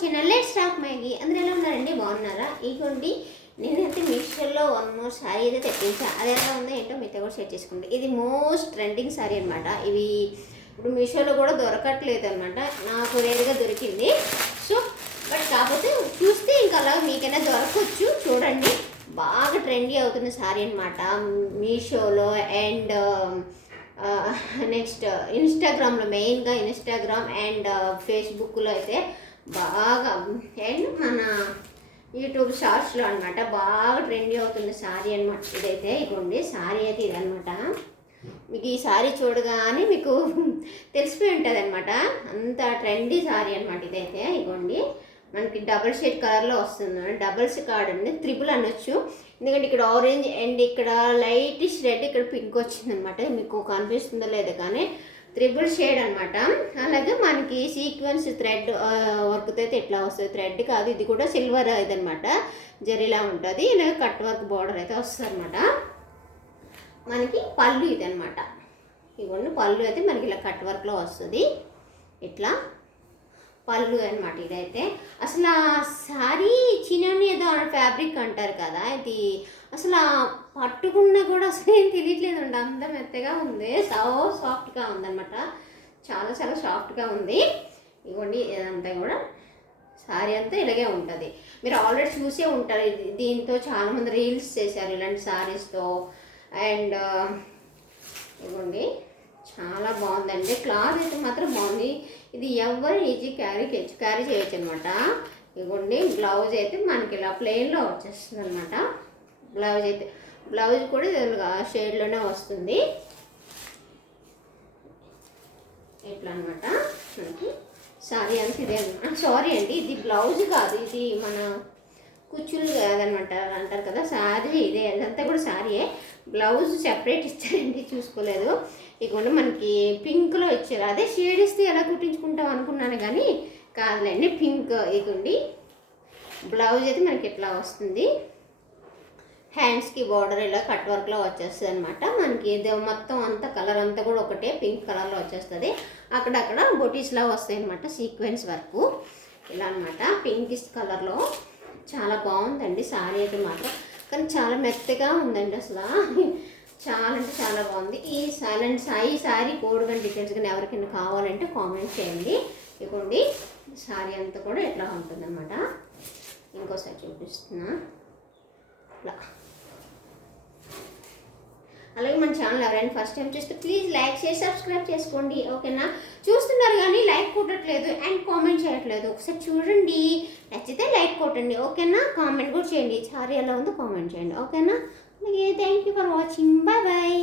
Channel let's talk Maggi. అందరూ ఎలా ఉన్నారండి? బాగున్నారా? ఇదిగోండి నేనైతే మీషోలో వన్ మోర్ శారీ అయితే తెప్పించా. అది ఎలా ఉందో ఏంటో మీతో కూడా షేర్ చేసుకోండి. ఇది మోస్ట్ ట్రెండింగ్ శారీ అనమాట. ఇవి ఇప్పుడు మీషోలో కూడా దొరకట్లేదు అనమాట. నాకు రేరుగా దొరికింది. సో బట్ కాకపోతే చూస్తే ఇంకా అలా మీకైనా దొరకవచ్చు. చూడండి, బాగా ట్రెండీ అవుతున్న శారీ అనమాట మీషోలో అండ్ నెక్స్ట్ ఇన్స్టాగ్రామ్లో, మెయిన్గా ఇన్స్టాగ్రామ్ అండ్ ఫేస్బుక్లో అయితే బాగా, అండ్ మన యూట్యూబ్ షార్ట్స్లో అనమాట బాగా ట్రెండీ అవుతుంది శారీ అనమాట. ఇదైతే ఇదిగోండి శారీ అయితే ఇదనమాట. మీకు ఈ శారీ చూడగానే మీకు తెలిసిపోయి ఉంటుంది అనమాట, అంత ట్రెండీ శారీ అనమాట ఇదైతే. ఇదిగోండి మనకి డబుల్ షేడ్ కలర్లో వస్తుంది. డబుల్స్ కార్డ్ అండి, త్రిబుల్ అనొచ్చు. ఎందుకంటే ఇక్కడ ఆరెంజ్ అండ్ ఇక్కడ లైటిష్ రెడ్, ఇక్కడ పింక్ వచ్చింది అనమాట. మీకు కనిపిస్తుందో లేదో కానీ త్రిబుల్ షేడ్ అనమాట. అలాగే మనకి సీక్వెన్స్ థ్రెడ్ వర్క్తో అయితే ఇట్లా వస్తుంది. థ్రెడ్ కాదు, ఇది కూడా సిల్వర్ ఇదనమాట, జరీలా ఉంటుంది. ఇలాగ కట్ వర్క్ బార్డర్ అయితే వస్తుంది అనమాట. మనకి పళ్ళు ఇదనమాట. ఇవన్నీ పళ్ళు అయితే మనకి ఇలా కట్ వర్క్లో వస్తుంది. ఇట్లా పళ్ళు అనమాట ఇదైతే. అసలు ఆ శారీ చిన్న ఏదో ఫ్యాబ్రిక్ అంటారు కదా, ఇది అసలు పట్టుకున్నా కూడా అసలు ఏం తెలియట్లేదు అండి, అంత మెత్తగా ఉంది, సాఫ్ట్గా ఉందన్నమాట. చాలా చాలా సాఫ్ట్గా ఉంది. ఇవ్వండి ఇదంతా కూడా శారీ అంతా ఇలాగే ఉంటుంది. మీరు ఆల్రెడీ చూసే ఉంటారు, దీంతో చాలామంది రీల్స్ చేశారు ఇలాంటి శారీస్తో. అండ్ ఇవ్వండి చాలా బాగుందండి, క్లాత్ అయితే మాత్రం బాగుంది. ఇది ఎవరు ఈజీ క్యారీ చేయొచ్చు అనమాట. ఇవ్వండి బ్లౌజ్ అయితే మనకి ఇలా ప్లెయిన్లో వచ్చేస్తుంది అనమాట. బ్లౌజ్ కూడా షేడ్లోనే వస్తుంది ఇట్లా అనమాట. మనకి శారీ అంతా ఇదే అనమాట. సారీ అండి, ఇది బ్లౌజ్ కాదు, ఇది మన కుచ్చులు కాదనమాట అంటారు కదా, శారీ ఇదే. అదంతా కూడా శారీయే, బ్లౌజ్ సెపరేట్ ఇచ్చారండి, చూసుకోలేదు. ఇదిగోండి మనకి పింక్లో ఇచ్చారు. అదే షేడ్ ఇస్తే ఎలా కుట్టించుకుంటాం అనుకున్నాను కానీ కాదులేండి, పింక్. ఇదిగోండి బ్లౌజ్ అయితే మనకి ఇట్లా వస్తుంది. హ్యాండ్స్కి బార్డర్ ఇలా కట్ వర్క్లో వచ్చేస్తుంది అనమాట. మనకి ఇది మొత్తం అంతా కలర్ అంతా కూడా ఒకటే పింక్ కలర్లో వచ్చేస్తుంది. అక్కడక్కడ బొటీస్లా వస్తాయి అనమాట, సీక్వెన్స్ వర్క్ ఇలా అనమాట. పింకిష్ కలర్లో చాలా బాగుందండి శారీ అయితే మాత్రం. కానీ చాలా మెత్తగా ఉందండి, అసలు చాలా అంటే చాలా బాగుంది. ఈ శారీ కోడ్ కానీ డీటెయిల్స్ కానీ ఎవరికైనా కావాలంటే కామెంట్ చేయండి. ఇవ్వండి శారీ అంతా కూడా ఎట్లా ఉంటుందన్నమాట. ఇంకోసారి చూపిస్తున్నా ఇట్లా. అలాగే మన ఛానల్ ఎవరైనా ఫస్ట్ టైం చూస్తే ప్లీజ్ లైక్ చేసి సబ్స్క్రైబ్ చేసుకోండి, ఓకేనా? చూస్తున్నారు కానీ లైక్ కొట్టట్లేదు అండ్ కామెంట్ చేయట్లేదు. ఒకసారి చూడండి, నచ్చితే లైక్ కొట్టండి, ఓకేనా? కామెంట్ కూడా చేయండి, శారీ ఎలా ఉందో కామెంట్ చేయండి, ఓకేనా? అలాగే thank you for watching, bye bye.